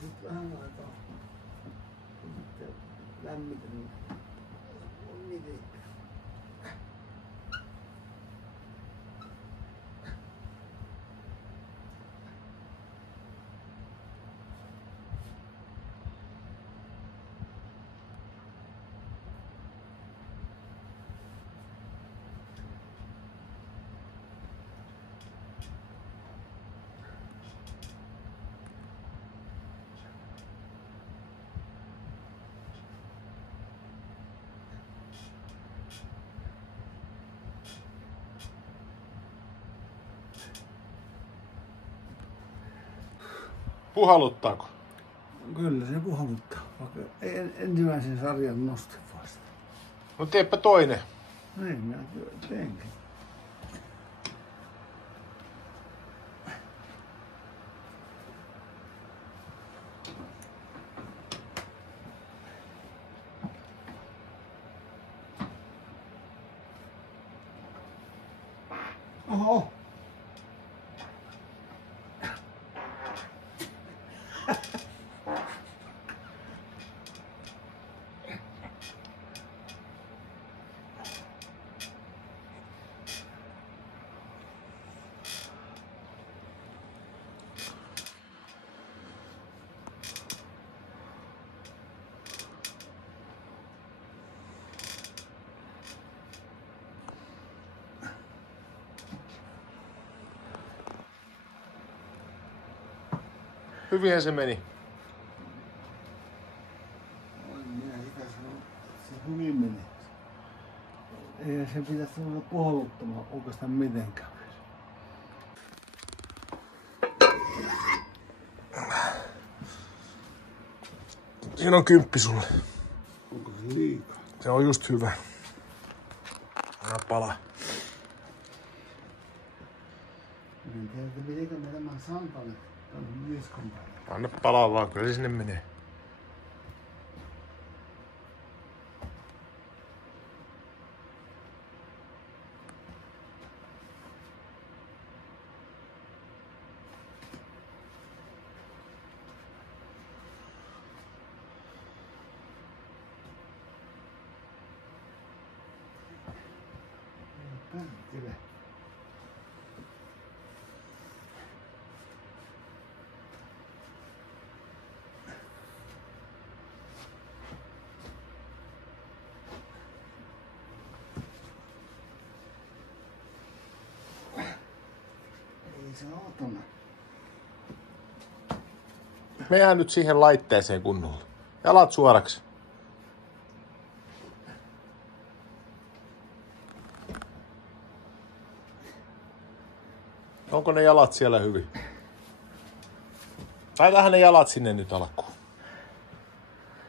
Sitten vähän aikaa. Sitten lämmitän. Miten? Puhalluttaako? Kyllä se puhalluttaa, vaikka ensimmäisen sarjan nosti vasta. No teepä toinen. Niin, minä teenkin. Oho! Hyvinhän se meni. Minä sitä sanon, se hyvin menee. Ei se pitäisi olla puhalluttamaan oikeastaan mitenkään. Siinä on 10 sulle. Onko se liikaa? Se on just hyvä. Anna palaa. En tiedä, että mitenkö me tämän santalle tämän niskon päälle. Anna palaa vaan, kyllä se sinne menee. Perkele. Ei se ootana. Mehän nyt siihen laitteeseen kunnolla. Jalat suoraksi. Onko ne jalat siellä hyvin? Laitahan ne jalat sinne nyt alkuun.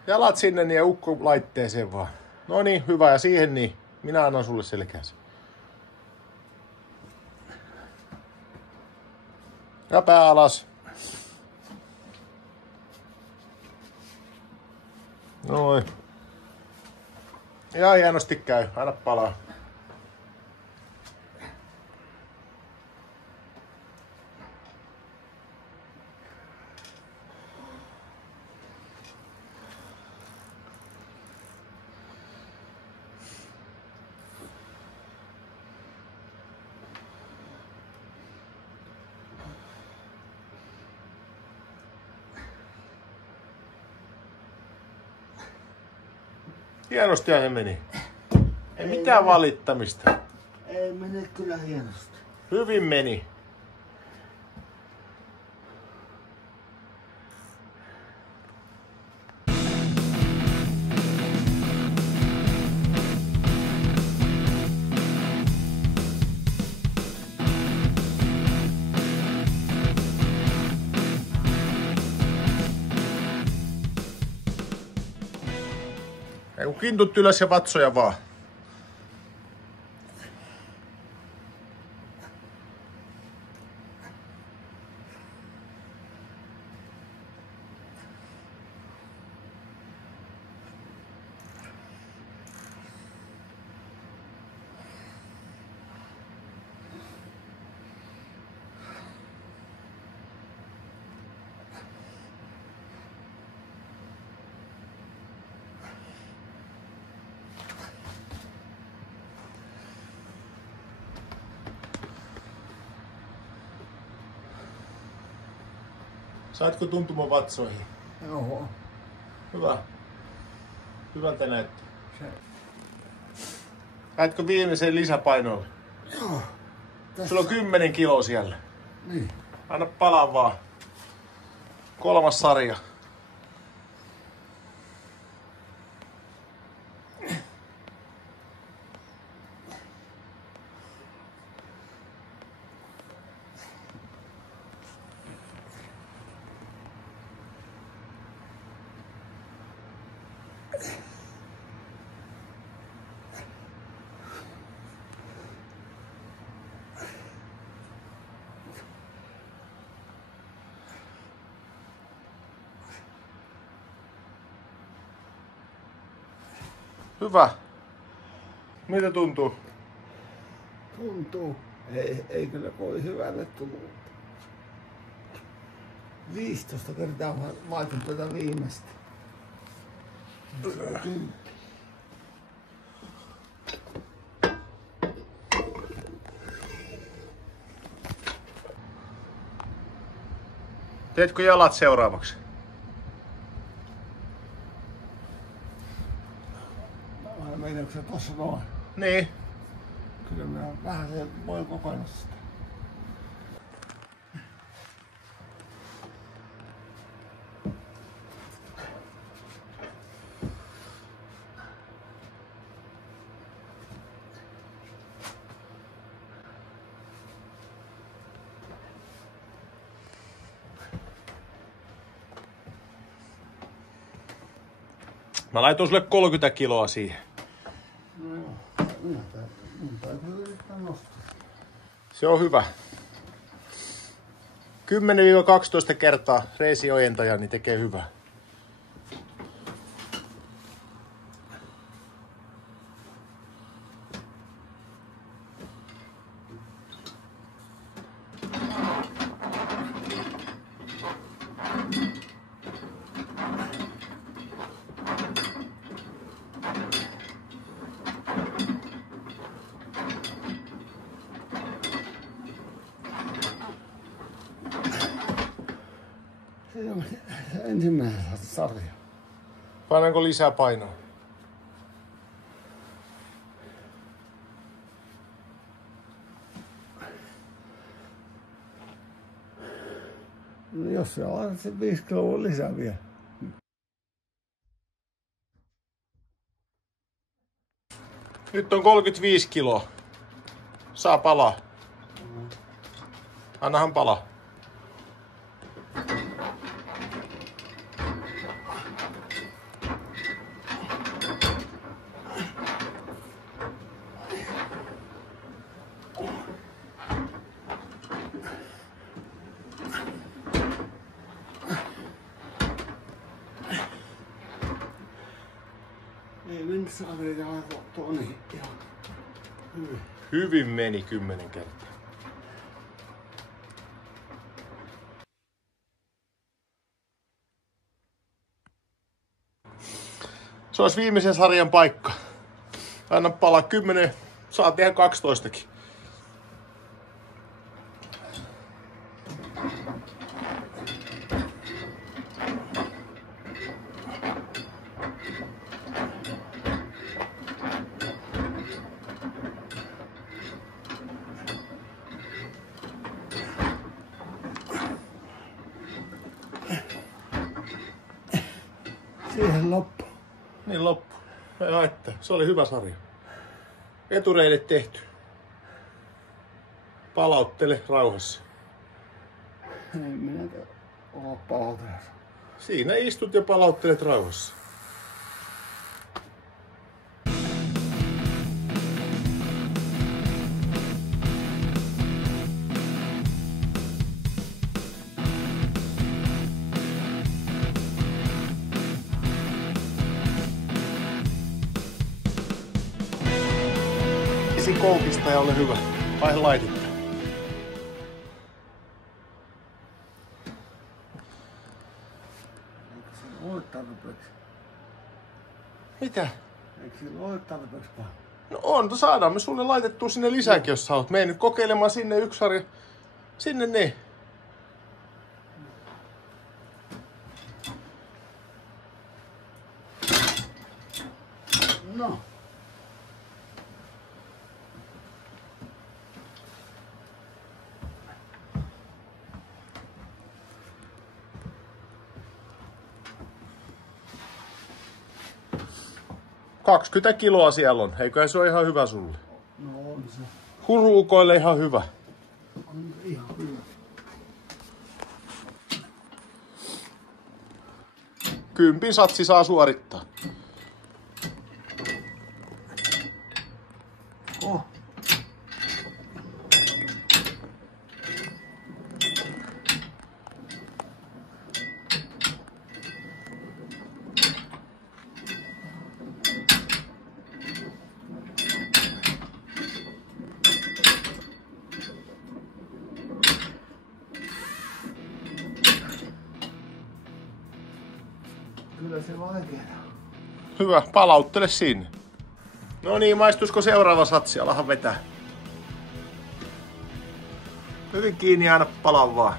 Jalat sinne niin ja ukko laitteeseen vaan. No niin, hyvä. Ja siihen niin. Minä annan sulle selkäänsä. Ja pää alas. Noin. Ja hienosti käy. Anna palaa. Hienosti se meni. Ei mitään valittamista. Ei mene kyllä hienosti. Hyvin meni. Ei kun kintut ylös ja vatsoja vaan. Saatko tuntumaan vatsoihin? Joo. Hyvä. Hyvältä näyttää. Se. Lähdetkö viimeiseen lisäpainolle? Joo. Tässä. Sulla on 10 kiloa siellä. Niin. Anna palaa vaan. 3. sarja. Hyvä. Miltä tuntuu? Tuntuu. Ei kyllä kovin hyvälle tullut. 15 kertaa laitan tätä viimeistä. Teetkö jalat seuraavaksi? Meinaatko se tossa noin? Niin. Kyllä minä vähän se voin kokeilla sitä. Mä laitoin sulle 30 kiloa siihen. No joo, mun täytyy yrittää nostaa. Se on hyvä. 10-12 kertaa reisiojentaja, niin tekee hyvää. Se on se ensimmäinen sarja. Painanko lisää painoa? No jos se on se 5 kiloa lisää vielä. Nyt on 35 kiloa. Saa palaa. Annahan palaa. Ei mennä saaville tuonne ihan hyvin. Hyvin meni 10 kertaa. Se olisi viimeisen sarjan paikka. Anna palaa 10, saa tehdä 12kin. Siihen loppu. Niin loppu. Ei haittaa. Se oli hyvä sarja. Etureidet tehty. Palauttele rauhassa. Ei minä ole palautella. Siinä istut ja palauttelet rauhassa. Koukista ja ole hyvä. Vaihe laitetta. Eikö sillä ole tarpeeksi? Mitä? Eikö sillä ole tarpeeksi paljon? No on, saadaan me sulle laitettua sinne lisääkin, jos sä oot. Mene nyt kokeilemaan sinne yksi sarja. Sinne ne. No. – 20 kiloa siellä on. Eiköhän se ole ihan hyvä sulle? No on se. Huruukoille ihan hyvä. On ihan hyvä. 10 satsi saa suorittaa. Oh. Kyllä se vaikeaa. Hyvä, palauttele sinne. No niin, maistuisiko seuraava satsi? Alahan vetää. Hyvin kiinni aina palan vaan.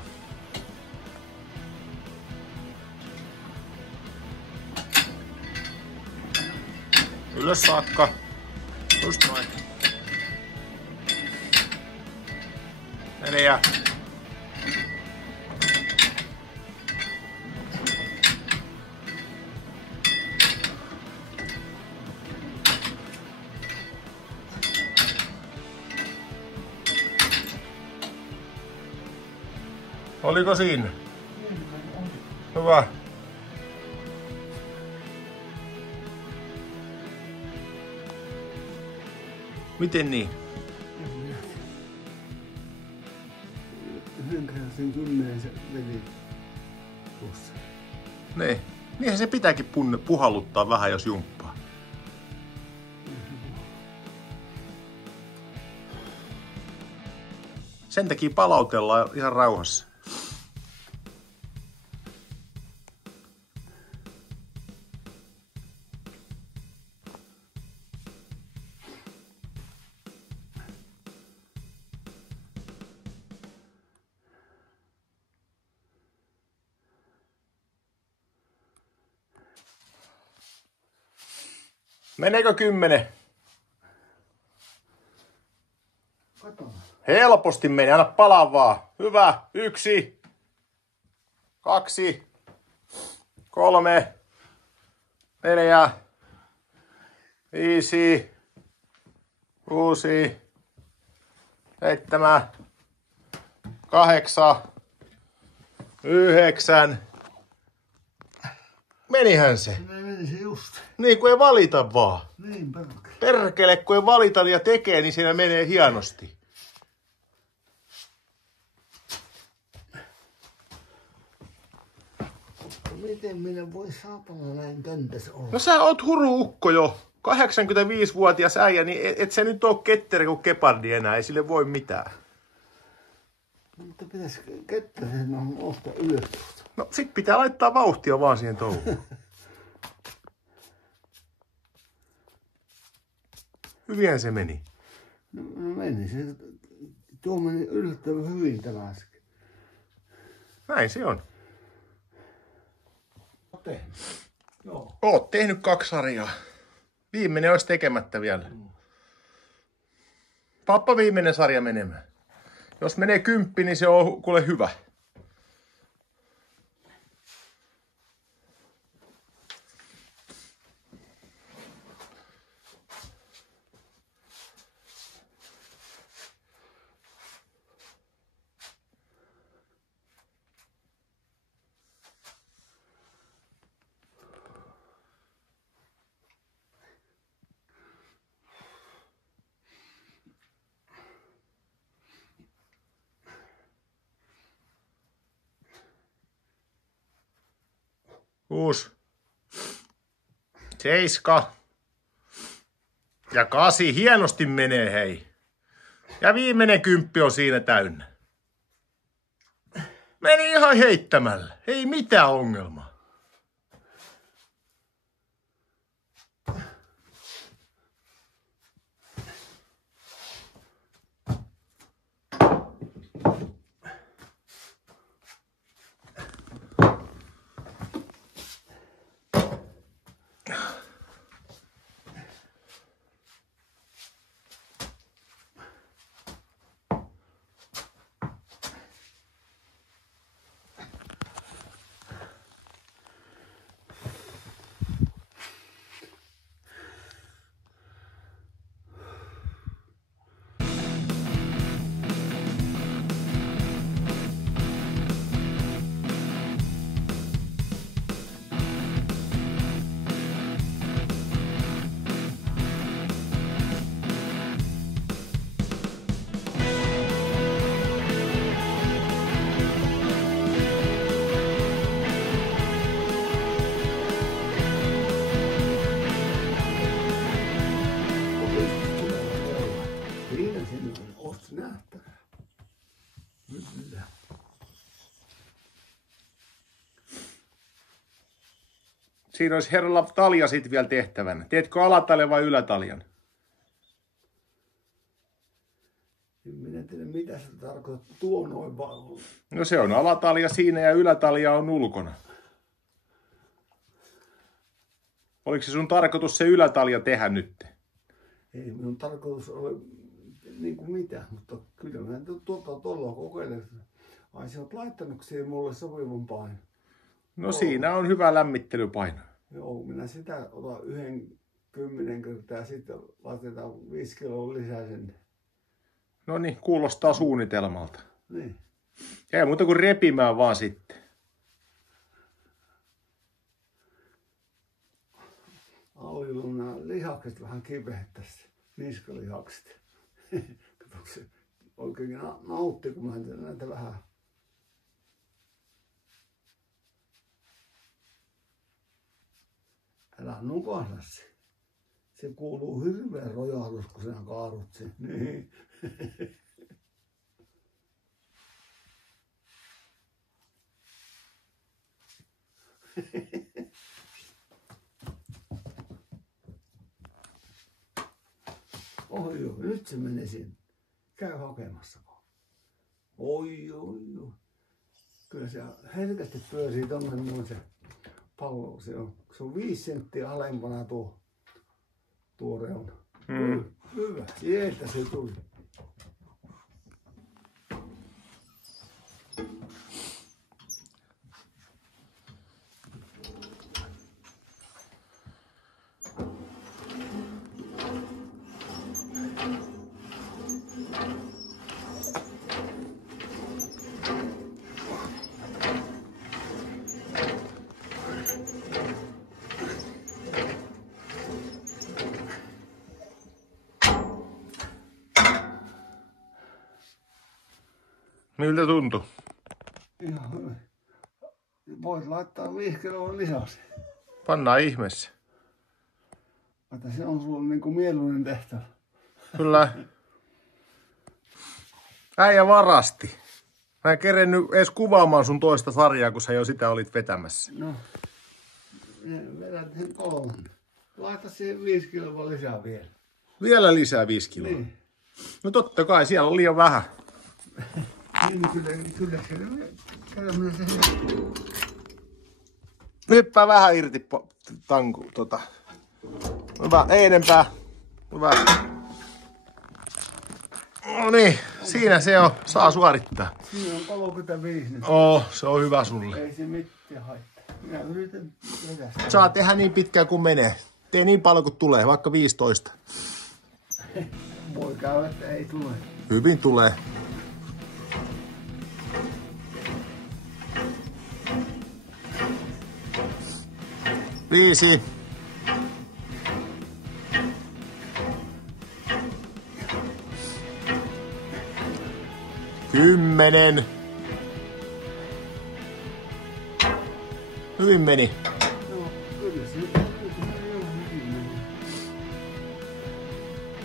Ylös saakka. Just noin. 4. Oliko siinä? Hyvä. Miten niin? Yhden kerran sen 10 se veli tuossa. Niin. Niinhän se pitääkin puhalluttaa vähän, jos jumppaa. Sen takia palautellaan ihan rauhassa. Meneekö 10? Katsotaan. Helposti meni, anna palaa vaan. Hyvä. 1, 2, 3, 4, 5, 6, 7, 8, 9. Menihän se. Meni se just. Niin kuin ei valita vaan. Niin perkele. Perkele, kun ei valita ja tekee, niin siinä menee hienosti. Miten minä voi saatana näin köntäs olla? No sä oot huru-ukko jo. 85-vuotias äijä, niin et sä nyt oo ketterä kuin gepardi enää. Ei sille voi mitään. Mutta pitäis ketterän nostaa ylös tuosta. No sit pitää laittaa vauhtia vaan siihen touhuun. Hyvinhän se meni. No meni se. Tuo meni yllättävän hyvin tämä äsken. Näin se on. Joo. Oot tehnyt 2 sarjaa. Viimeinen olisi tekemättä vielä. Pappa viimeinen sarja menemään. Jos menee 10, niin se on kuule hyvä. Kuusi, 7 ja 8. Hienosti menee, hei. Ja viimeinen 10 on siinä täynnä. Meni ihan heittämällä. Ei mitään ongelmaa. Siinä olisi herralla talja sit vielä tehtävänä. Teetkö alataljan vai ylätaljan? En minä tiedä, mitä se tarkoittaa tuo noin vaan. No se on alatalja siinä ja ylätalja on ulkona. Oliko se sun tarkoitus se ylätalja tehdä nyt? Ei minun tarkoitus ole niin kuin mitään, mutta kyllä mä tuolla kokeilen. Ai sä oot laittanut siihen mulle sopivan painon. No siinä on hyvä lämmittelypaino. Joo, minä sitä otan 10 kertaa ja sitten laitetaan 5 kiloa lisää sinne. No niin, kuulostaa suunnitelmalta. Niin. Ei muuta kuin repimään vaan sitten. Allilla on nämä lihakset vähän kipeät tässä, niskalihakset. Katsotaan se oikein nautti, kun mä näitä vähän. Älä nukahda se. Se kuuluu hirveän rojahdus, kun sinä kaadut sen. Niin. Oi joo, nyt se menee sinne. Käy hakemassa vaan. Oi. Kyllä se herkästi pyörii tonne noin se pallo. Se on 5 senttiä alempana tuo reuna. Hyvä. Sieltä se tuli. Miltä tuntui? Ihan hyvä. Voit laittaa 5 kiloa lisää. Pannaan ihmeessä. Mutta se on sulla niinku mieluinen tehtävä. Kyllä. Äijä varasti. Mä en kerennyt edes kuvaamaan sun toista sarjaa, kun sä jo sitä olit vetämässä. No, vedät sen 3. Laita siihen 5 kiloa lisää vielä. Vielä lisää 5 kiloa. Niin. No totta kai, siellä on liian vähän. Niin, kyllä se. Hyppää vähän irti tanku, Hyvä, ei enempää. Hyvä. No niin, siinä se on. Saa suorittaa. Siinä on 35 nyt. Se on hyvä sulle. Ei se mitään haittaa. Minä yritän vetästä. Saa tehdä niin pitkään kuin menee. Tee niin paljon kuin tulee, vaikka 15. Voi käydä, että ei tule. Hyvin tulee. Viisi. 10. Hyvin meni. No, kyllä se hyvin meni.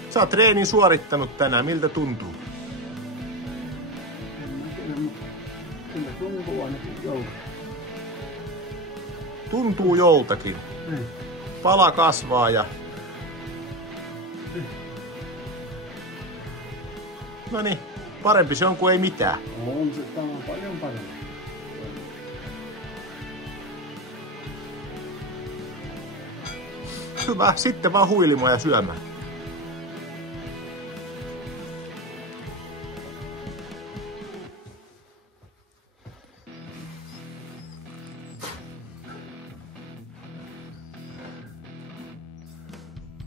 Sä oot treenin suorittanut tänään. Miltä tuntuu? En mä tiedä, mutta kyllä tuntuu ainakin jolta. Tuntuu joltakin. Niin. Pala kasvaa ja... Noniin, parempi se on kuin ei mitään. On se, tämä on paljon parempi. Hyvä, sitten vaan huilimaan ja syömään.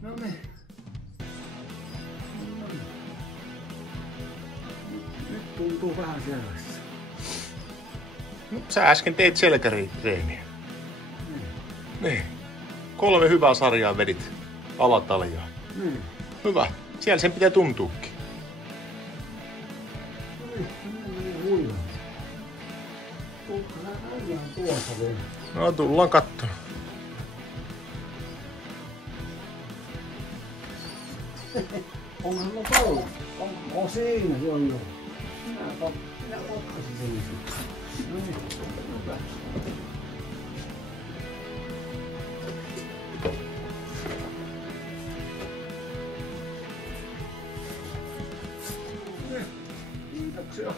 No niin. Nyt tuntuu vähän sellaisessa. Sä äsken teit selkäreeniä. Niin. 3 hyvää sarjaa vedit alataljaa. Niin. Hyvä. Siellä sen pitää tuntuukin. No niin, mennään huilaan. Tulkaa aina tuossa vielä. No tullaan katsomaan. Onhan mulla pallo. On siinä, joo. Minä potkasin sen. No niin, hyvä. jo.